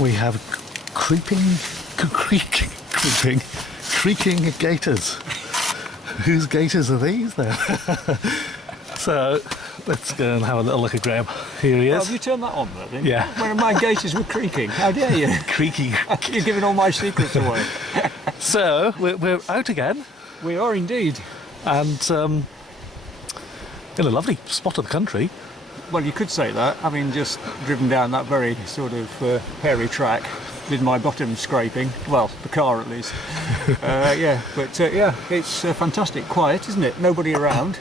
we have creaking gators. Whose gators are these then? So let's go and have a little look at Graham. Here he is. Have you turned that on there then? Yeah. One of my gators were creaking. How dare you? Creaking. You're giving all my secrets away. So we're out again. We are indeed. And in a lovely spot of the country. Well, you could say that, having just driven down that very sort of hairy track with my bottom scraping. Well, the car at least. Yeah, but yeah, it's fantastic. Quiet, isn't it? Nobody around.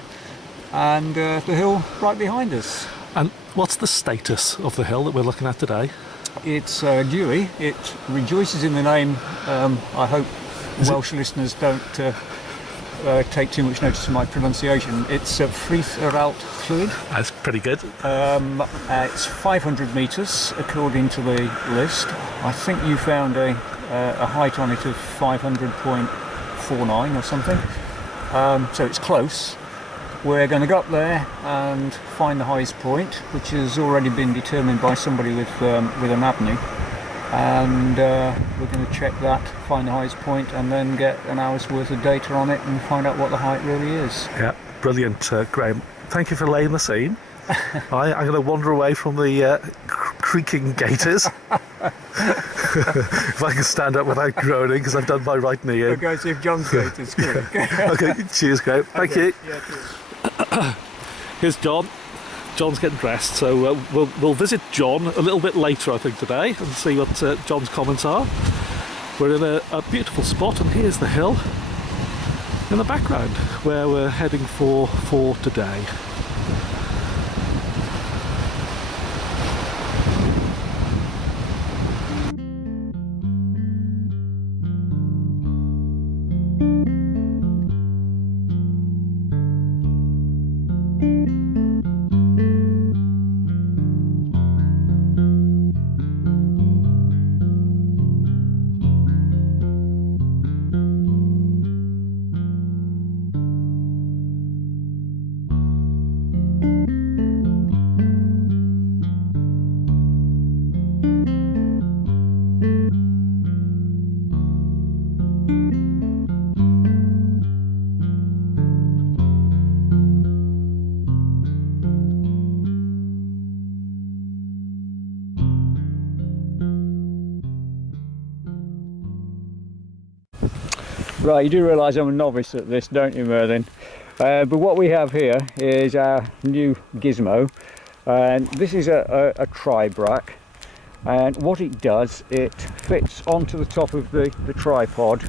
And the hill right behind us. And what's the status of the hill that we're looking at today? It's Dewey. It rejoices in the name. I hope Welsh listeners don't take too much notice of my pronunciation. It's Ffridd or Allt-lwyd. That's pretty good. It's 500 metres according to the list. I think you found a height on it of 500.49 or something. So it's close. We're going to go up there and find the highest point, which has already been determined by somebody with an avenue. And we're going to check that, find the highest point, and then get an hour's worth of data on it and find out what the height really is. Yeah, brilliant, Graham. Thank you for laying the scene. I'm going to wander away from the creaking gators. If I can stand up without groaning, because I've done my right knee in. We'll go see if John's gators creak. Okay, cheers, Graham. Thank you. Yeah, cheers. Here's John. John's getting dressed, so we'll visit John a little bit later, I think, today, and see what John's comments are. We're in a beautiful spot, and here's the hill in the background where we're heading for today. Right, you do realise I'm a novice at this, don't you, Merlin? But what we have here is our new gizmo, and this is a tri-brack, and what it does, it fits onto the top of the tripod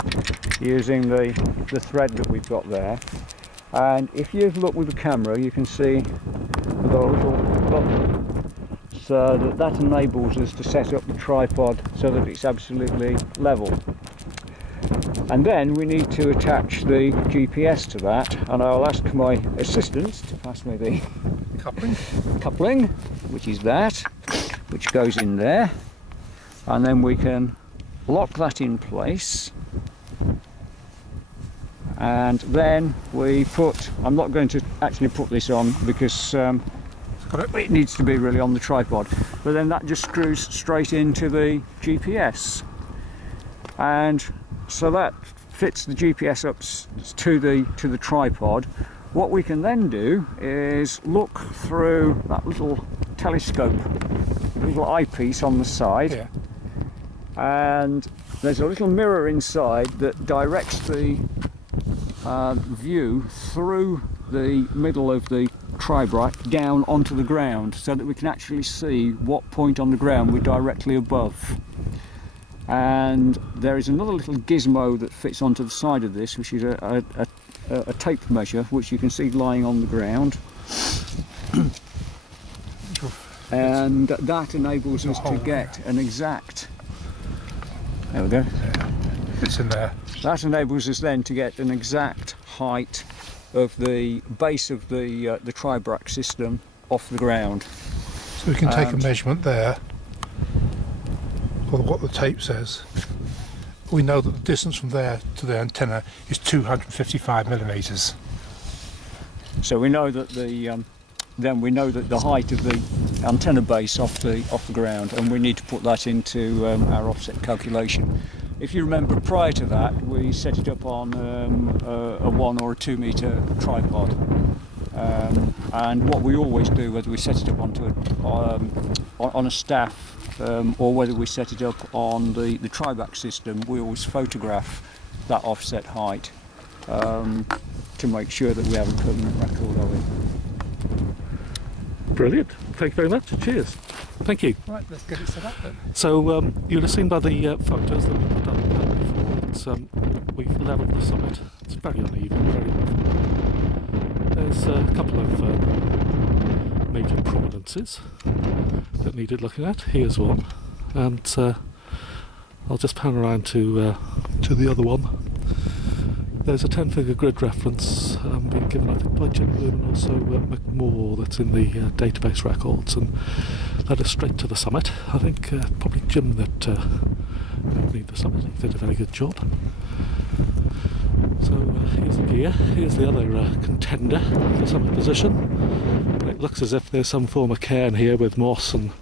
using the thread that we've got there. And if you look with the camera, you can see the little button, so that enables us to set up the tripod so that it's absolutely level. And then we need to attach the GPS to that, and I'll ask my assistant to pass me the coupling, which is that, which goes in there, and then we can lock that in place. And then we put, I'm not going to actually put this on because it needs to be really on the tripod, but then that just screws straight into the GPS, and so that fits the GPS up to the tripod. What we can then do is look through that little telescope, little eyepiece on the side, yeah. And there's a little mirror inside that directs the view through the middle of the tri-brack down onto the ground, so that we can actually see what point on the ground we're directly above. And there is another little gizmo that fits onto the side of this, which is a tape measure, which you can see lying on the ground. And that enables us to get an exact, there we go, it's in there. That enables us then to get an exact height of the base of the tri-brack system off the ground. So we can take a measurement there, or what the tape says. We know that the distance from there to the antenna is 255 millimetres. So we know that the then we know that the height of the antenna base off the ground, and we need to put that into our offset calculation. If you remember, prior to that, we set it up on a 1 or a 2 metre tripod. And what we always do, whether we set it up onto on a staff or whether we set it up on the tryback system, we always photograph that offset height to make sure that we have a permanent record of it. Brilliant. Thank you very much. Cheers. Thank you. Right, let's get it set up then. So you'll have seen by the photos that we put up before, we've levelled the summit. It's very uneven, very rough. There's a couple of major prominences that needed looking at. Here's one, and I'll just pan around to the other one. There's a 10-figure grid reference being given, I think, by Jim Bloom and also McMore, that's in the database records, and led us straight to the summit. I think probably Jim that made the summit. He did a very good job. So here's the gear. Here's the other contender for the summit position. And it looks as if there's some form of cairn here with moss and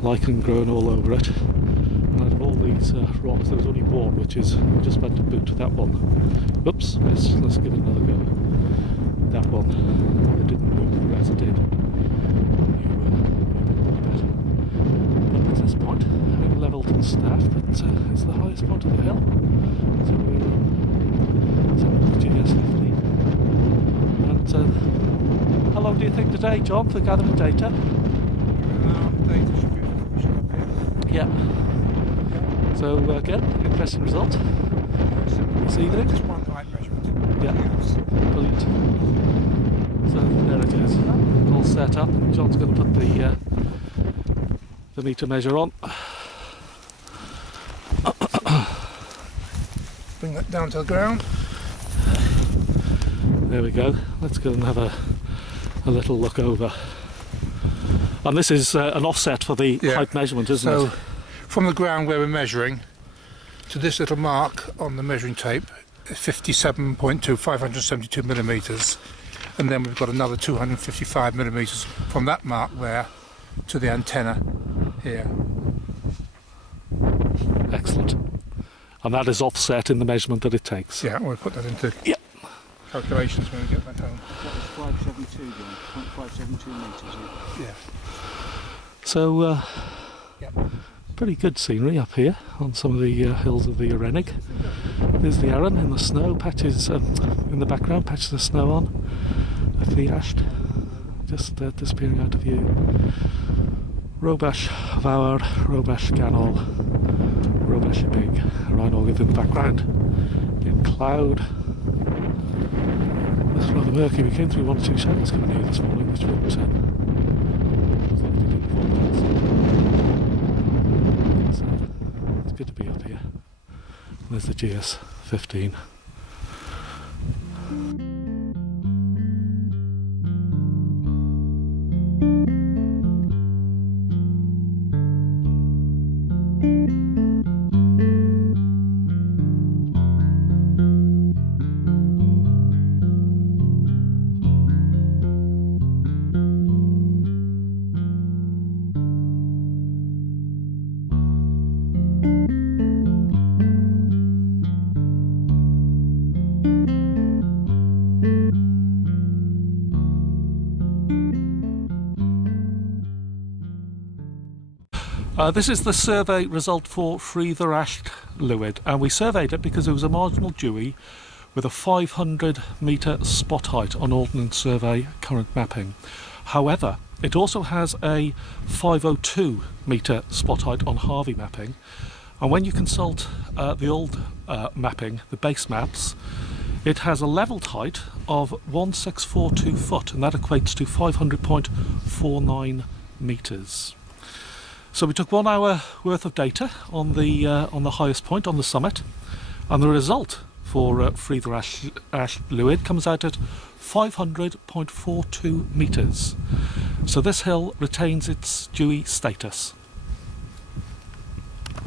lichen growing all over it. And out of all these rocks, there's only one, which is we're just about to boot that one. Oops, let's give it another go. That one. It didn't move as it did. But at this point, having levelled and staffed, it's the highest point of the hill. So we're the GS15. And how long do you think today, John, for gathering data? Data should be up here. Yeah. So again, interesting result. This evening. Just one height measurement. Yeah. Brilliant. So there it is, all set up. John's going to put the meter measure on. Bring that down to the ground. There we go. Let's go and have a little look over. And this is an offset for the height measurement, isn't so, it? From the ground where we're measuring to this little mark on the measuring tape, 57.2, 572 millimetres, and then we've got another 255 millimetres from that mark there to the antenna here. Excellent. And that is offset in the measurement that it takes. Yeah, we'll put that into calculations when we get back home. That was 572, John. 572 metres. Yeah. So, pretty good scenery up here on some of the hills of the Arennig. There's the Arun in the snow, patches in the background, patches of snow on. The Asht just disappearing out of view. Robash Fawr, Robash Ganol, Robash Big, Arennig in the background. In cloud. It's rather murky. We came through one or two shadows coming here this morning, which wouldn't So it's good to be up here. And there's the GS15. This is the survey result for Ffridd Allt-lwyd, and we surveyed it because it was a marginal Dewey with a 500 metre spot height on Ordnance Survey current mapping. However, it also has a 502 metre spot height on Harvey mapping, and when you consult the old mapping, the base maps, it has a levelled height of 1642 foot, and that equates to 500.49 metres. So we took 1 hour worth of data on the highest point on the summit, and the result for Ffridd Allt-lwyd comes out at 500.42 metres. So this hill retains its Dewey status.